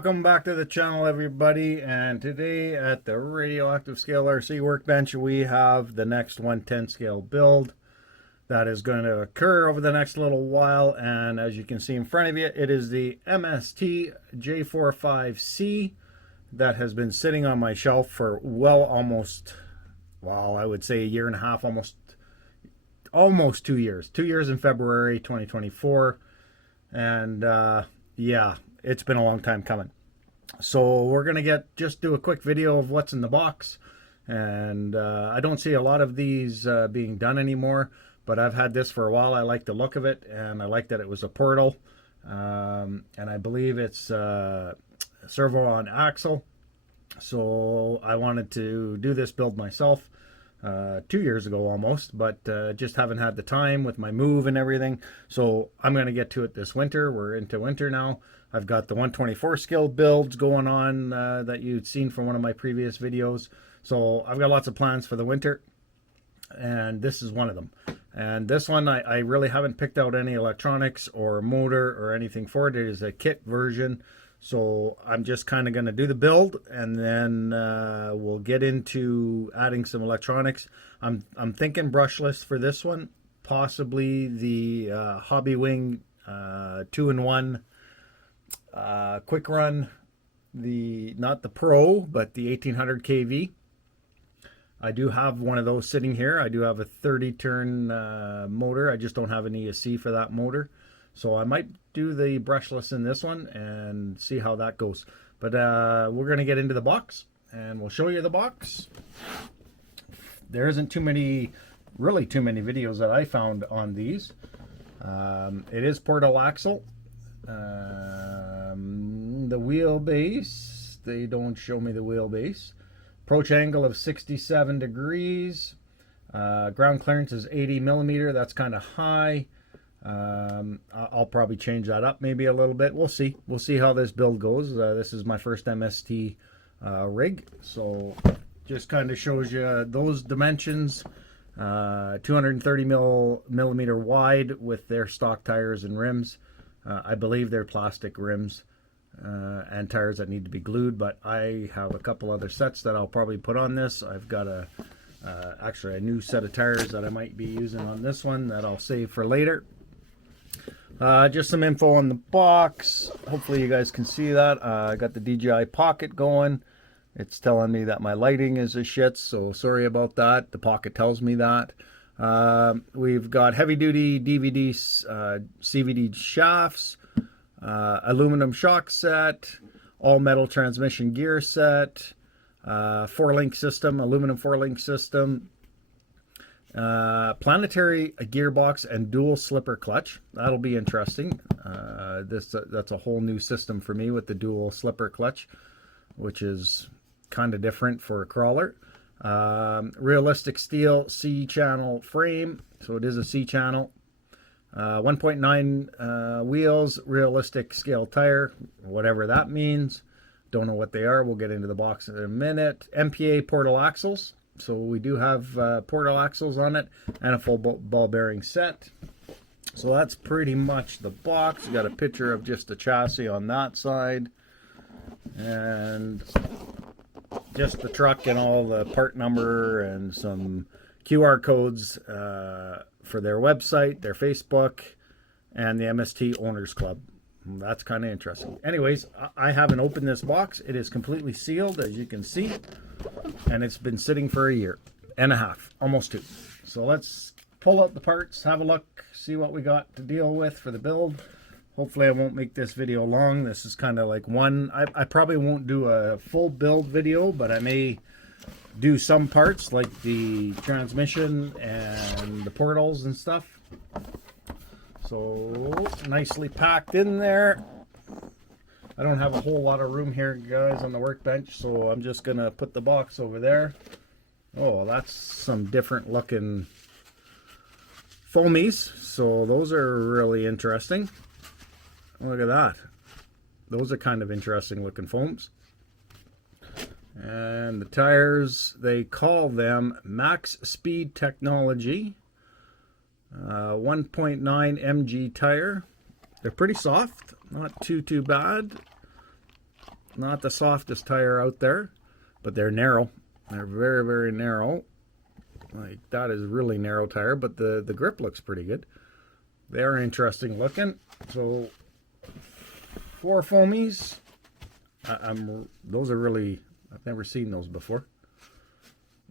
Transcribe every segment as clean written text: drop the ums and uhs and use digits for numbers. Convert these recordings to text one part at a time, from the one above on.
Welcome back to the channel, everybody. And today at the Radioactive Scale RC workbench, we have the next 110 scale build that is going to occur over the next little while. And as you can see in front of you, it is the MST J45C that has been sitting on my shelf for I would say a year and a half, almost 2 years. 2 years in February 2024. And yeah, it's been a long time coming. So we're gonna just do a quick video of what's in the box. And I don't see a lot of these being done anymore, but I've had this for a while. I like the look of it, and I like that it was a portal. And I believe it's servo on axle. So I wanted to do this build myself 2 years ago almost, but just haven't had the time with my move and everything. So I'm going to get to it this winter. We're into winter now. I've got the 124 scale builds going on that you'd seen from one of my previous videos. So I've got lots of plans for the winter, and this is one of them. And this one, I really haven't picked out any electronics or motor or anything for it. It is a kit version. So I'm just kind of going to do the build, and then we'll get into adding some electronics. I'm thinking brushless for this one, possibly the Hobby Wing 2-in-1 quick run, not the Pro, but the 1800 kV. I do have one of those sitting here. I do have a 30 turn motor. I just don't have an ESC for that motor. So I might do the brushless in this one and see how that goes. But we're going to get into the box, and we'll show you the box. There isn't really too many videos that I found on these. It is portal axle. The wheelbase, they don't show me the wheelbase. Approach angle of 67 degrees. Ground clearance is 80 millimeter. That's kind of high. I'll probably change that up maybe a little bit. We'll see how this build goes. This is my first MST rig, so just kind of shows you those dimensions. 230 millimeter wide with their stock tires and rims. I believe they're plastic rims and tires that need to be glued, but I have a couple other sets that I'll probably put on this. I've got actually a new set of tires that I might be using on this one that I'll save for later. Just some info on the box. Hopefully you guys can see that. I got the DJI Pocket going. It's telling me that my lighting is a shit, so sorry about that. The Pocket tells me that. We've got heavy duty DVD CVD shafts, aluminum shock set, all metal transmission gear set, 4-link system, aluminum 4-link system, planetary gearbox and dual slipper clutch. That'll be interesting. That's a whole new system for me with the dual slipper clutch, which is kind of different for a crawler. Realistic steel C-channel frame, so it is a C-channel. 1.9 wheels, realistic scale tire, whatever that means. Don't know what they are. We'll get into the box in a minute. MPA portal axles. So we do have portal axles on it and a full ball bearing set. So that's pretty much the box. Got a picture of just the chassis on that side, and just the truck and all the part number and some QR codes for their website, their Facebook, and the MST Owners Club. That's kind of interesting. Anyways, I haven't opened this box. It is completely sealed, as you can see, and it's been sitting for a year and a half, almost 2. So let's pull out the parts, have a look, see what we got to deal with for the build. Hopefully I won't make this video long. This is kind of like one. I probably won't do a full build video, but I may do some parts like the transmission and the portals and stuff. So nicely packed in there. I don't have a whole lot of room here, guys, on the workbench, so I'm just gonna put the box over there. Oh, that's some different looking foamies. So those are really interesting. Look at that. Those are kind of interesting looking foams. And the tires, they call them Max Speed Technology. 1.9 mg tire. They're pretty soft, not too bad. Not the softest tire out there, but they're narrow. They're very, very narrow. Like, that is really narrow tire, but the grip looks pretty good. They're interesting looking. So 4 foamies. Those are really, I've never seen those before.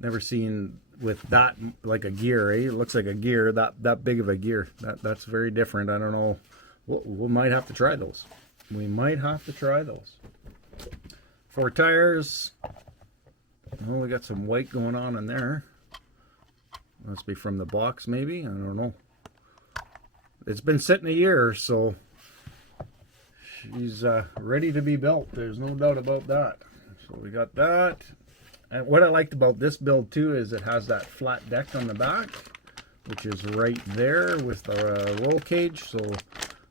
Never seen with that, like a gear, eh? It looks like a gear, that big of a gear. That's very different. I don't know. We might have to try those. We might have to try those. 4 tires. Oh, we got some white going on in there. Must be from the box, maybe. I don't know. It's been sitting a year, so she's ready to be built. There's no doubt about that. So we got that. And what I liked about this build too is it has that flat deck on the back, which is right there with the roll cage. So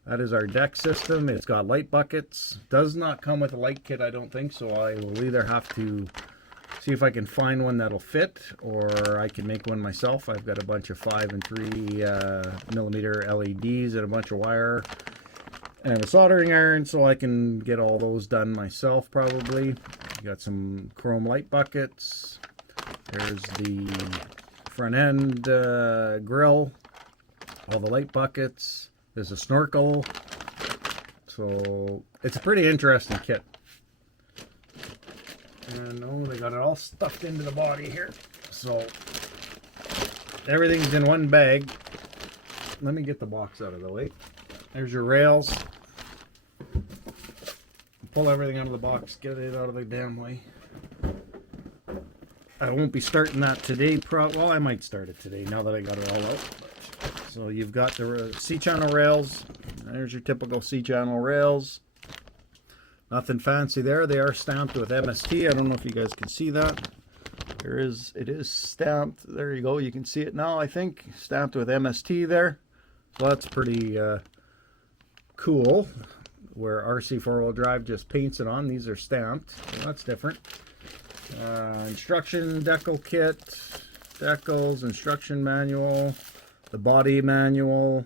that is our deck system. It's got light buckets. Does not come with a light kit, I don't think. So I will either have to see if I can find one that'll fit, or I can make one myself. I've got a bunch of 5 and 3 millimeter LEDs and a bunch of wire and a soldering iron, so I can get all those done myself probably. Got some chrome light buckets. There's the front end grill, all the light buckets. There's a snorkel. So it's a pretty interesting kit. And oh, they got it all stuffed into the body here. So everything's in one bag. Let me get the box out of the way. There's your rails. Pull everything out of the box, get it out of the damn way. I won't be starting that today. Well, I might start it today now that I got it all out. So you've got the C-channel rails. There's your typical C-channel rails. Nothing fancy there. They are stamped with MST. I don't know if you guys can see that. It is stamped. There you go. You can see it now, I think. Stamped with MST there. So that's pretty cool. Where RC four-wheel drive just paints it on. These are stamped. So that's different. Instruction decal kit. Decals, instruction manual. The body manual.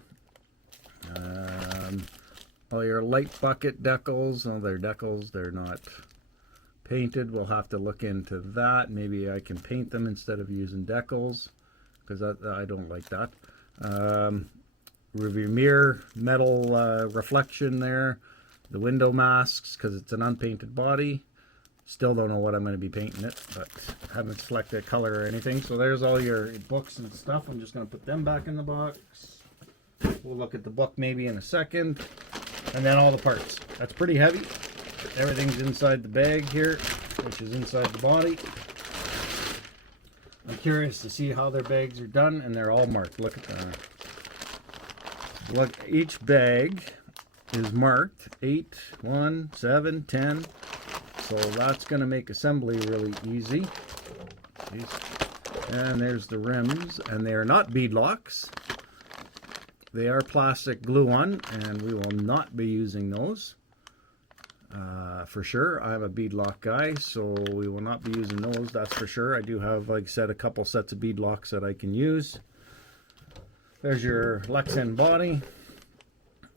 All your light bucket decals. Oh, they're decals. They're not painted. We'll have to look into that. Maybe I can paint them instead of using decals, because I don't like that. Rear mirror metal reflection there. The window masks, because it's an unpainted body. Still don't know what I'm going to be painting it, but haven't selected a color or anything. So there's all your books and stuff. I'm just going to put them back in the box. We'll look at the book maybe in a second. And then all the parts. That's pretty heavy. Everything's inside the bag here, which is inside the body. I'm curious to see how their bags are done, and they're all marked. Look at that. Look, each bag is marked 8, 1, 7, 10. So that's going to make assembly really easy. And there's the rims, and they are not bead locks. They are plastic glue-on, and we will not be using those for sure. I'm a bead lock guy, so we will not be using those, that's for sure. I do have, like I said, a couple sets of bead locks that I can use. There's your Lexan body.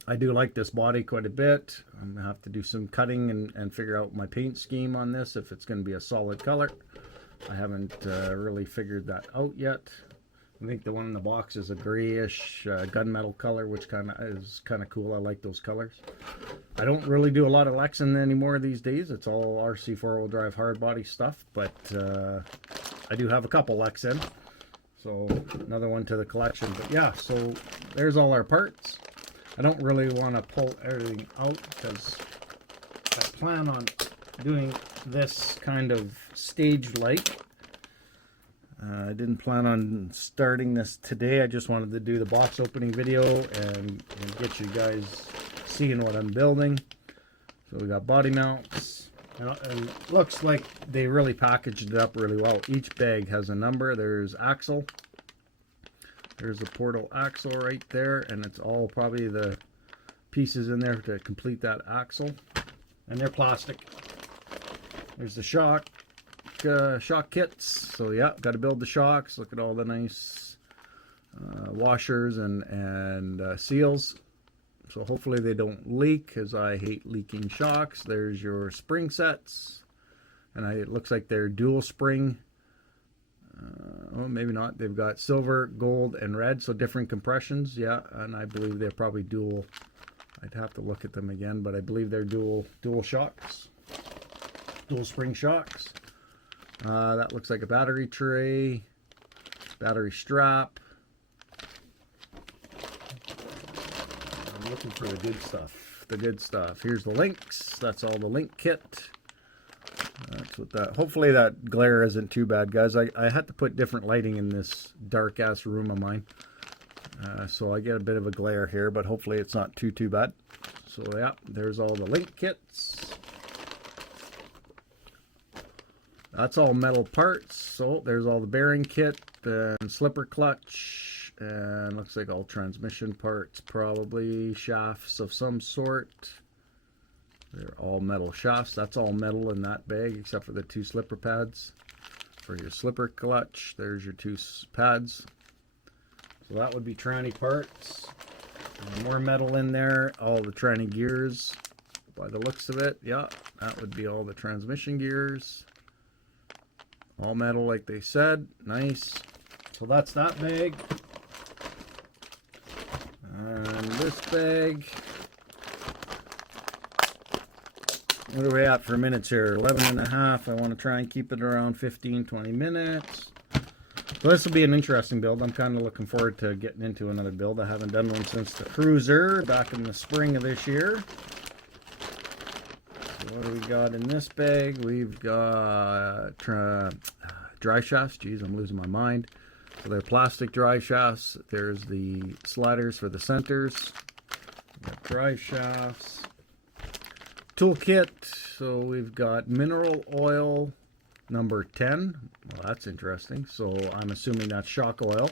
I do like this body quite a bit. I'm going to have to do some cutting and figure out my paint scheme on this, if it's going to be a solid color. I haven't really figured that out yet. I think the one in the box is a grayish gunmetal color, which is kind of cool. I like those colors. I don't really do a lot of Lexan anymore these days. It's all RC four-wheel drive hard body stuff, but I do have a couple Lexan. So another one to the collection. But yeah, so there's all our parts. I don't really want to pull everything out because I plan on doing this kind of stage-like. I didn't plan on starting this today. I just wanted to do the box opening video and get you guys seeing what I'm building. So we got body mounts. And it looks like they really packaged it up really well. Each bag has a number. There's axle. There's the portal axle right there, and it's all probably the pieces in there to complete that axle. And they're plastic. There's the shock kits. So yeah, got to build the shocks. Look at all the nice washers and seals. So hopefully they don't leak, because I hate leaking shocks. There's your spring sets. And it looks like they're dual spring. Oh, maybe not. They've got silver, gold, and red, so different compressions. Yeah, and I believe they're probably dual. I'd have to look at them again, but I believe they're dual shocks. Dual spring shocks. That looks like a battery tray. Battery strap. I'm looking for the good stuff. The good stuff. Here's the links. That's all the link kit. That's what that. Hopefully that glare isn't too bad, guys. I had to put different lighting in this dark ass room of mine, so I get a bit of a glare here, but hopefully it's not too bad. So yeah, there's all the link kits. That's all metal parts. So there's all the bearing kit and slipper clutch, and looks like all transmission parts, probably shafts of some sort. They're all metal shafts. That's all metal in that bag, except for the 2 slipper pads for your slipper clutch. There's your 2 pads. So that would be tranny parts. And more metal in there. All the tranny gears, by the looks of it. Yeah, that would be all the transmission gears. All metal, like they said. Nice. So that's that bag. And this bag. What are we at for minutes here? 11.5. I want to try and keep it around 15-20 minutes. So this will be an interesting build. I'm kind of looking forward to getting into another build. I haven't done one since the Cruiser back in the spring of this year. So what do we got in this bag? We've got dry shafts. Jeez, I'm losing my mind. So they're plastic dry shafts. There's the sliders for the centers. We've got dry shafts. Toolkit. So we've got mineral oil number 10. Well, that's interesting. So I'm assuming that's shock oil.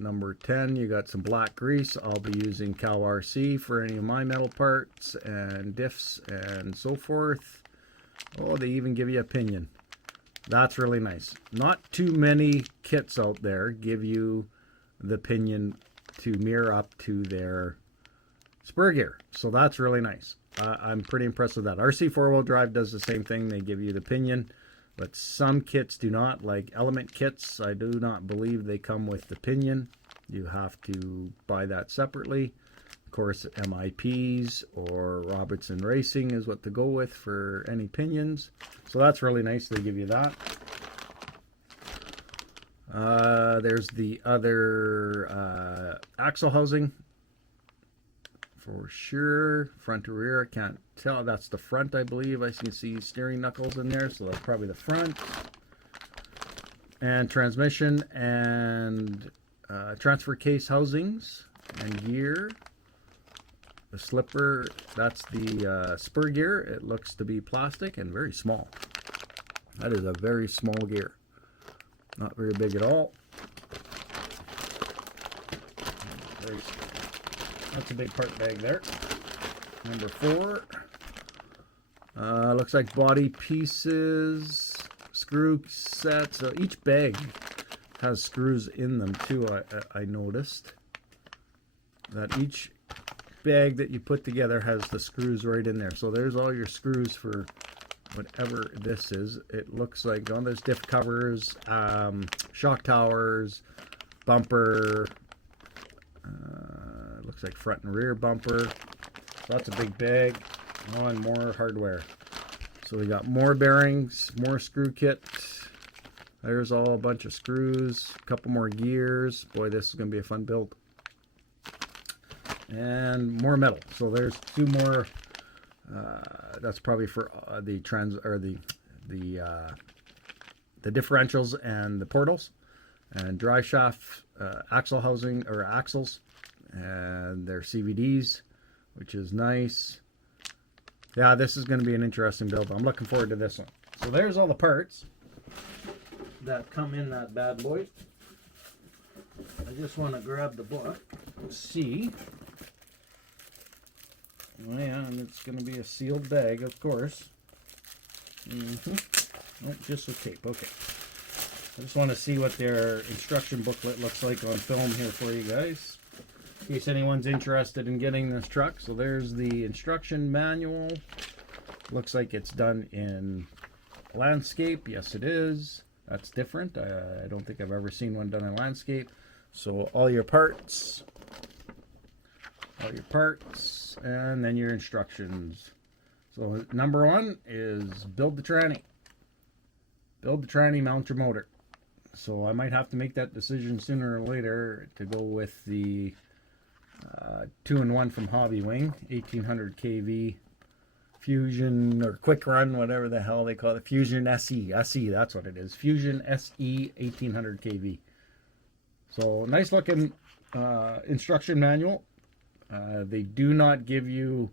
Number 10, you got some black grease. I'll be using CAWD for any of my metal parts and diffs and so forth. Oh, they even give you a pinion. That's really nice. Not too many kits out there give you the pinion to mirror up to their spur gear. So that's really nice. I'm pretty impressed with that. RC 4-wheel drive does the same thing. They give you the pinion, but some kits do not. Like Element kits, I do not believe they come with the pinion. You have to buy that separately. Of course, MIPs or Robertson Racing is what to go with for any pinions. So that's really nice. They give you that. There's the other axle housing. For sure, front to rear, I can't tell. That's the front, I believe. I can see steering knuckles in there, so that's probably the front. And transmission and transfer case housings and gear. The slipper, that's the spur gear. It looks to be plastic and very small. That is a very small gear. Not very big at all. Very small. That's a big part bag there. Number 4. Looks like body pieces, screw sets. So each bag has screws in them too. I noticed that each bag that you put together has the screws right in there. So there's all your screws for whatever this is. It looks like there's diff covers, shock towers, bumper. Looks like front and rear bumper. So that's a big bag. Oh, and more hardware. So we got more bearings, more screw kit. There's all a bunch of screws, a couple more gears. Boy, this is going to be a fun build. And more metal. So there's 2 more. That's probably for the differentials and the portals, and dry shaft axle housing or axles. And their CVDs, which is nice. Yeah, this is going to be an interesting build. I'm looking forward to this one. So there's all the parts that come in that bad boy. I just want to grab the book and see. Oh yeah, and it's going to be a sealed bag, of course. Oh, just with tape. Okay. I just want to see what their instruction booklet looks like on film here for you guys. in case anyone's interested in getting this truck. So there's the instruction manual. Looks like it's done in landscape. Yes, it is. That's different. I don't think I've ever seen one done in landscape. So all your parts, and then your instructions. So number one is build the tranny. Build the tranny, mount your motor. So I might have to make that decision sooner or later to go with the 2-in-1 from Hobby Wing, 1800 kV Fusion or Quick Run, whatever the hell they call it. Fusion SE. SE, that's what it is. Fusion SE 1800 kV. So nice looking instruction manual. They do not give you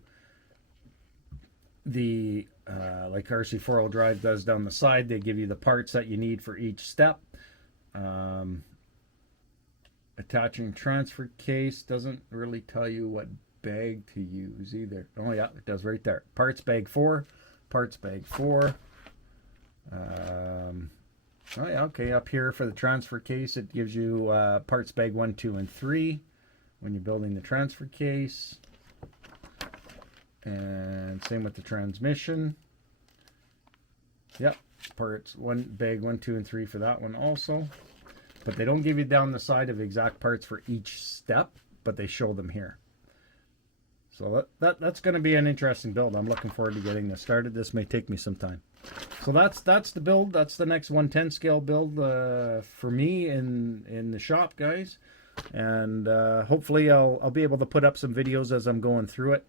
the like RC4L drive does down the side. They give you the parts that you need for each step. Attaching transfer case doesn't really tell you what bag to use either. Oh yeah, it does right there. Parts bag 4, parts bag 4. Oh yeah, okay, up here for the transfer case it gives you parts bag 1, 2, and 3 when you're building the transfer case. And same with the transmission. Yep, parts bag 1, 2, and 3 for that one also. But they don't give you down the side of exact parts for each step, but they show them here. So that's going to be an interesting build. I'm looking forward to getting this started. This may take me some time. So that's the build. That's the next 110 scale build for me in the shop, guys. And hopefully I'll be able to put up some videos as I'm going through it.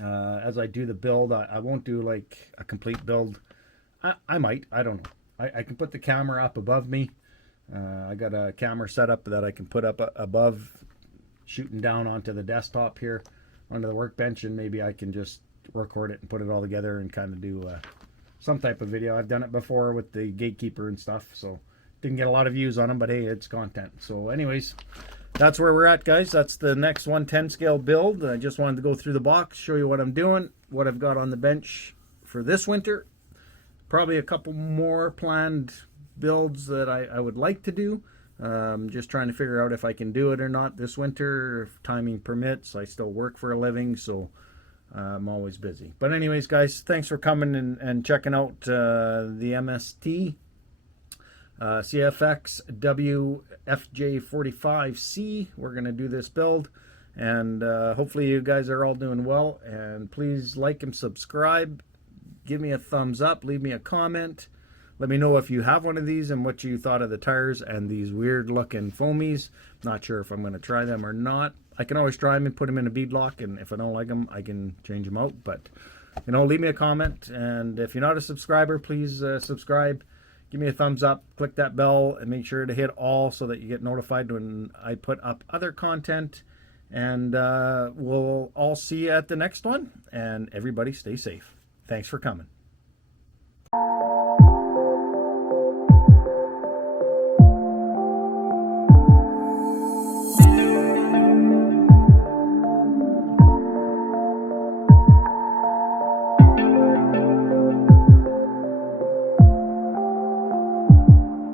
As I do the build, I won't do like a complete build. I might. I don't know. I can put the camera up above me. I got a camera set up that I can put up above, shooting down onto the desktop here, onto the workbench, and maybe I can just record it and put it all together and kind of do some type of video. I've done it before with the gatekeeper and stuff, so didn't get a lot of views on them, but hey, it's content. So anyways, that's where we're at, guys. That's the next 110 scale build. I just wanted to go through the box, show you what I'm doing, what I've got on the bench for this winter. Probably a couple more planned builds that I would like to do. Just trying to figure out if I can do it or not this winter, if timing permits. I still work for a living, so I'm always busy. But anyways, guys, thanks for coming and checking out the MST CFX-W J45C. We're going to do this build, and hopefully you guys are all doing well. And please like and subscribe. Give me a thumbs up. Leave me a comment. Let me know if you have one of these and what you thought of the tires and these weird looking foamies. Not sure if I'm going to try them or not. I can always try them and put them in a bead lock, and if I don't like them, I can change them out. But, you know, leave me a comment. And if you're not a subscriber, please subscribe. Give me a thumbs up. Click that bell and make sure to hit all so that you get notified when I put up other content. And we'll all see you at the next one. And everybody stay safe. Thanks for coming.